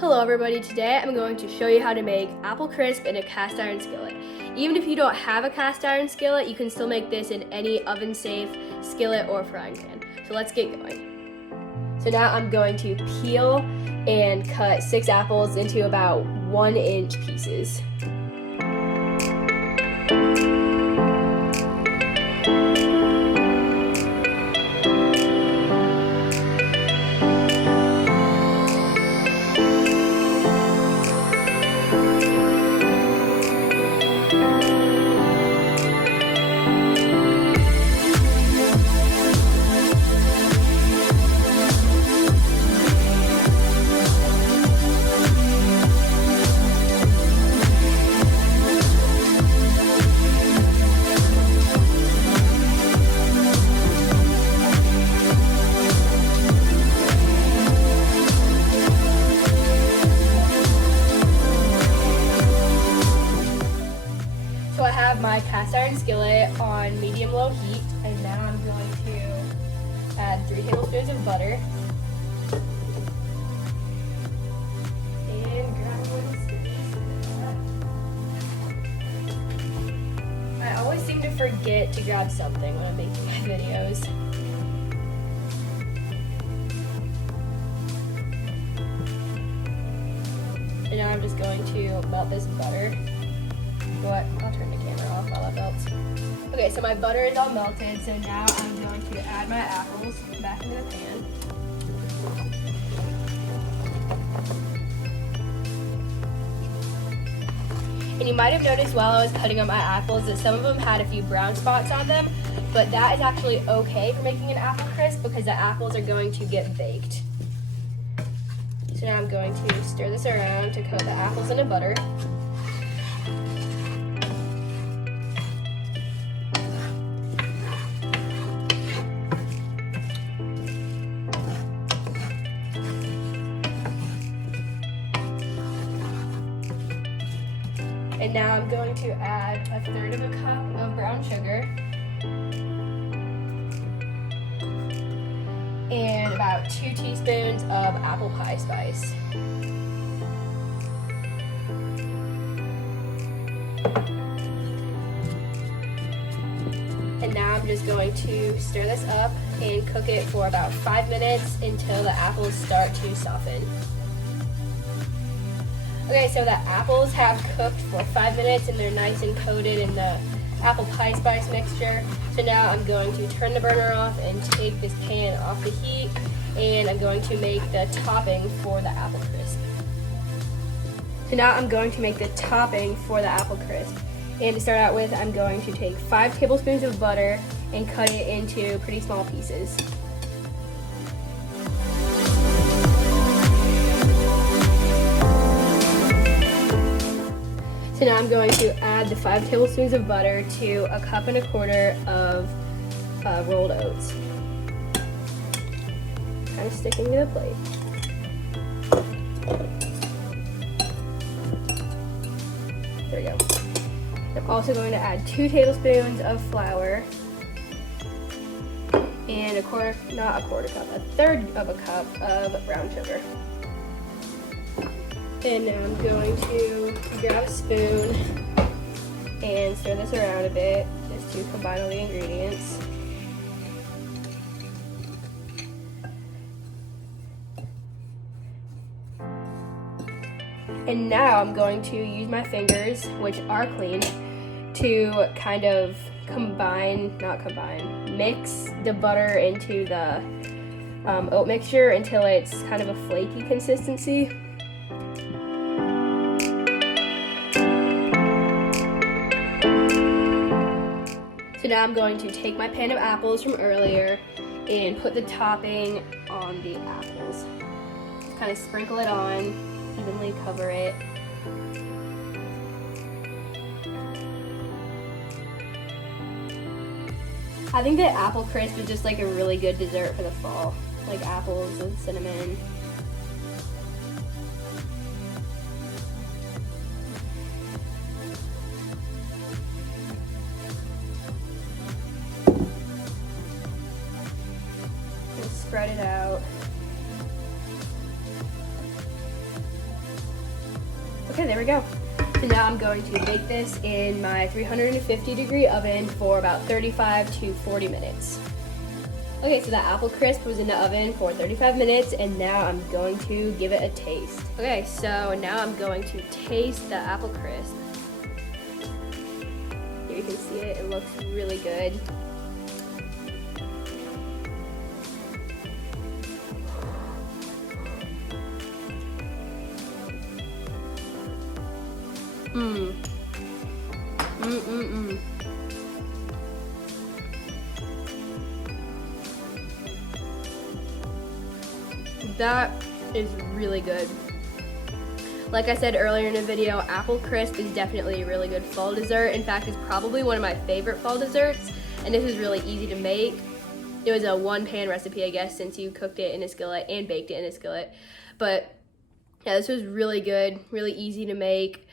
Hello everybody, today I'm going to show you how to make apple crisp in a cast iron skillet. Even if you don't have a cast iron skillet, you can still make this in any oven safe skillet or frying pan. So let's get going. So now I'm going to peel and cut 6 apples into about 1-inch pieces. So I have my cast iron skillet on medium-low heat, and now I'm going to add 3 tablespoons of butter. And grab one squeeze. I always seem to forget to grab something when I'm making my videos. And now I'm just going to melt this butter. But I'll turn the camera off while that melts. Okay, so my butter is all melted, so now I'm going to add my apples back into the pan. And you might have noticed while I was cutting up my apples that some of them had a few brown spots on them, but that is actually okay for making an apple crisp because the apples are going to get baked. So now I'm going to stir this around to coat the apples in the butter. And now I'm going to add 1/3 of a cup of brown sugar and about 2 teaspoons of apple pie spice. And now I'm just going to stir this up and cook it for about 5 minutes until the apples start to soften. Okay, so the apples have cooked for 5 minutes and they're nice and coated in the apple pie spice mixture. So now I'm going to turn the burner off and take this pan off the heat, and I'm going to make the topping for the apple crisp. So now I'm going to make the topping for the apple crisp. And to start out with, I'm going to take 5 tablespoons of butter and cut it into pretty small pieces. So now I'm going to add the 5 tablespoons of butter to 1.25 cups of rolled oats. Kind of sticking to the plate. There we go. I'm also going to add 2 tablespoons of flour and 1/3 of a cup of brown sugar. And now I'm going to grab a spoon and stir this around a bit just to combine all the ingredients. And now I'm going to use my fingers, which are clean, to kind of mix the butter into the oat mixture until it's kind of a flaky consistency. So now I'm going to take my pan of apples from earlier and put the topping on the apples. Just kind of sprinkle it on, evenly cover it. I think that apple crisp is just like a really good dessert for the fall, like apples and cinnamon. Spread it out. Okay, there we go. So now I'm going to bake this in my 350-degree oven for about 35 to 40 minutes. Okay, so that apple crisp was in the oven for 35 minutes, and now I'm going to give it a taste. Okay, so now I'm going to taste the apple crisp. Here you can see it, it looks really good. That is really good. Like I said earlier in the video, apple crisp is definitely a really good fall dessert. In fact, it's probably one of my favorite fall desserts, and this is really easy to make. It was a one-pan recipe, I guess, since you cooked it in a skillet and baked it in a skillet. But yeah, this was really good, really easy to make.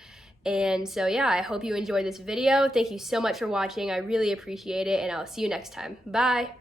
And so yeah, I hope you enjoyed this video. Thank you so much for watching. I really appreciate it, and I'll see you next time. Bye.